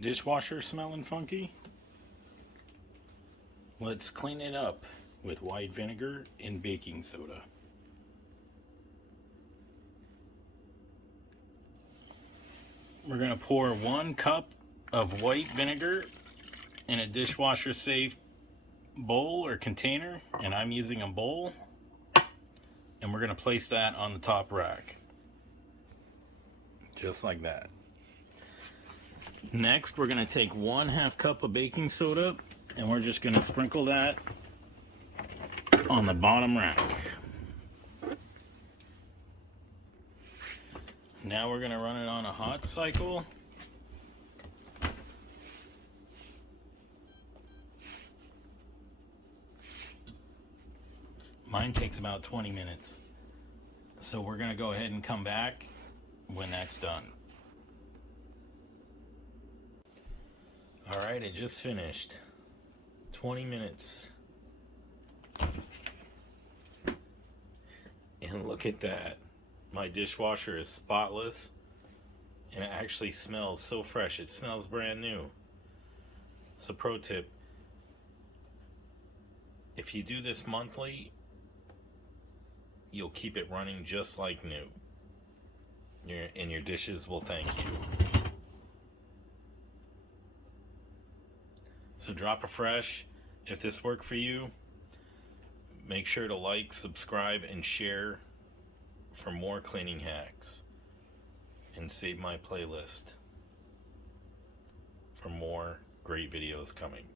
Dishwasher smelling funky? Let's clean it up with white vinegar and baking soda. We're going to pour 1 cup of white vinegar in a dishwasher safe bowl or container, and I'm using a bowl, and we're going to place that on the top rack. Just like that. Next, we're going to take 1/2 cup of baking soda, and we're just going to sprinkle that on the bottom rack. Now we're going to run it on a hot cycle. Mine takes about 20 minutes. So we're going to go ahead and come back when that's done. Alright, it just finished. 20 minutes. And look at that. My dishwasher is spotless, and it actually smells so fresh. It smells brand new. So pro tip, if you do this monthly, you'll keep it running just like new. And your dishes will thank you. So drop a fresh. If this worked for you, make sure to like, subscribe, and share for more cleaning hacks. And save my playlist for more great videos coming.